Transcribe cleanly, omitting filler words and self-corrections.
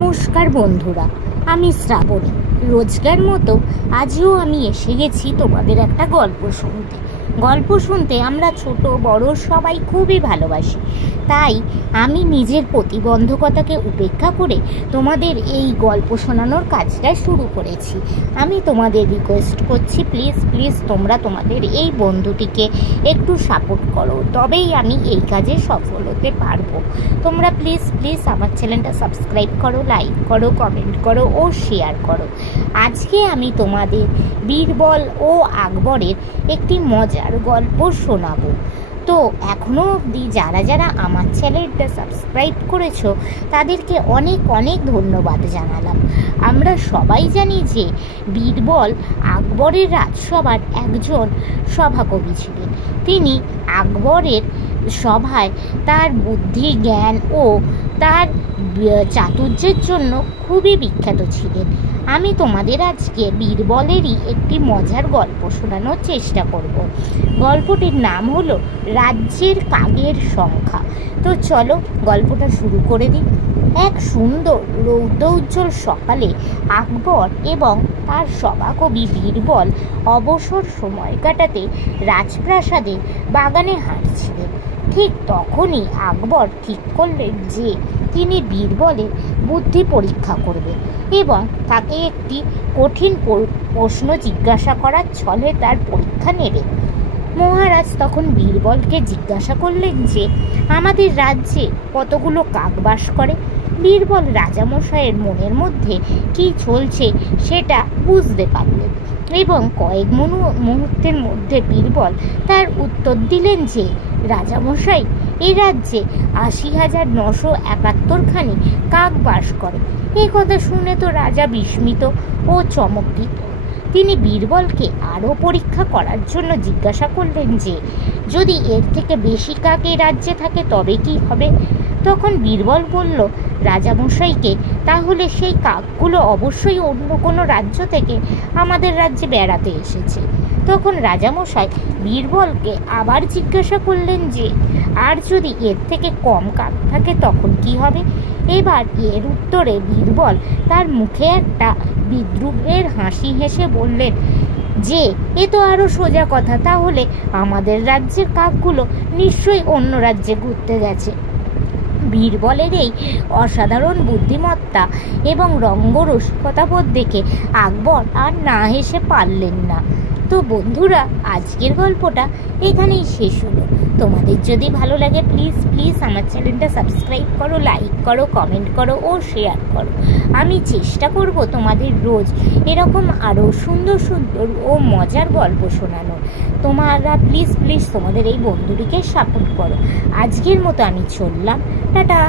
নমস্কার বন্ধুরা, আমি শ্রাবণী। রোজকার মতো আজও আমি এসে গেছি তোমাদের একটা গল্প শুনতে আমরা ছোট বড় সবাই খুবই ভালোবাসি। তাই আমি নিজের প্রতিবন্ধকতাকে উপেক্ষা করে তোমাদের এই গল্প শোনানোর কাজটা শুরু করেছি। আমি তোমাদের রিকোয়েস্ট করছি, প্লিজ তোমরা তোমাদের এই বন্ধুটিকে একটু সাপোর্ট করো, তবেই আমি এই কাজে সফল হতে পারবো। তোমরা প্লিজ আমার চ্যানেলটা সাবস্ক্রাইব করো, লাইক করো, কমেন্ট করো ও শেয়ার করো। আজকে আমি তোমাদের বীরবল ও আকবরের একটি মজার গল্প শোনাবো। তো এখনও অবধি যারা আমার চ্যানেলটা সাবস্ক্রাইব করেছো তাদেরকে অনেক ধন্যবাদ জানালাম। আমরা সবাই জানি যে বীরবল আকবরের রাজসভার একজন সভাকবি ছিলেন। তিনি আকবরের সভায় তার বুদ্ধি, জ্ঞান ও তার চাতুর্যের জন্য খুবই বিখ্যাত ছিলেন। আমি তোমাদের আজকে বীরবলেরই একটি মজার গল্প শোনানোর চেষ্টা করব। গল্পটির নাম হলো রাজ্যের কাকের সংখ্যা। তো চলো গল্পটা শুরু করে দিই। এক সুন্দর রৌদ্রোজ্জ্বল সকালে আকবর এবং তার সভাকবি বীরবল অবসর সময় কাটাতে রাজপ্রাসাদের বাগানে হাঁটছিলেন। ঠিক তখনই আকবর ঠিক করলেন যে তিনি বীরবলের বুদ্ধি পরীক্ষা করবেন এবং তাকে একটি কঠিন প্রশ্ন জিজ্ঞাসা করার ছলে তার পরীক্ষা নেবেন। মহারাজ তখন বীরবলকে জিজ্ঞাসা করলেন যে আমাদের রাজ্যে কতগুলো কাক বাস করে। বীরবল রাজামশাইয়ের মনের মধ্যে কি চলছে সেটা বুঝতে পারলেন এবং কয়েক মুহূর্তের মধ্যে বীরবল তার উত্তর দিলেন যে রাজামশাই, এ রাজ্যে ৮০,৯৭১খানি কাক বাস করে। এই কথা শুনে তো রাজা বিস্মিত ও চমকিত। তিনি বীরবলকে আরও পরীক্ষা করার জন্য জিজ্ঞাসা করলেন যে যদি এর থেকে বেশি কাক এই রাজ্যে থাকে তবে কি হবে। তখন বীরবল বলল রাজামশাইকে, তাহলে সেই কাকগুলো অবশ্যই অন্য কোনো রাজ্য থেকে আমাদের রাজ্যে বেড়াতে এসেছে। তখন রাজামশাই বীরবলকে আবার জিজ্ঞাসা করলেন যে আর যদি এর থেকে কম কাক থাকে তখন কি হবে। এবার এর উত্তরে বীরবল তার মুখে একটা বিদ্রুপের হাসি হেসে বললেন যে এ তো আরও সোজা কথা, তাহলে আমাদের রাজ্যের কাকগুলো নিশ্চয়ই অন্য রাজ্যে ঘুরতে গেছে। বীরবলের এই অসাধারণ বুদ্ধিমত্তা এবং রঙ্গরসিকতাবোধ দেখে আকবর আর না হেসে পারলেন না। তো বন্ধুরা, আজকের গল্পটা এখানেই শেষ হলো। তোমাদের যদি ভালো লাগে প্লিজ আমার চ্যানেলটা সাবস্ক্রাইব করো, লাইক করো, কমেন্ট করো ও শেয়ার করো। আমি চেষ্টা করব তোমাদের রোজ এরকম আরও সুন্দর ও মজার গল্প শোনানো। তোমরা প্লিজ তোমাদের এই বন্ধুটিকে সাপোর্ট করো। আজকের মতো আমি চললাম, টাটা।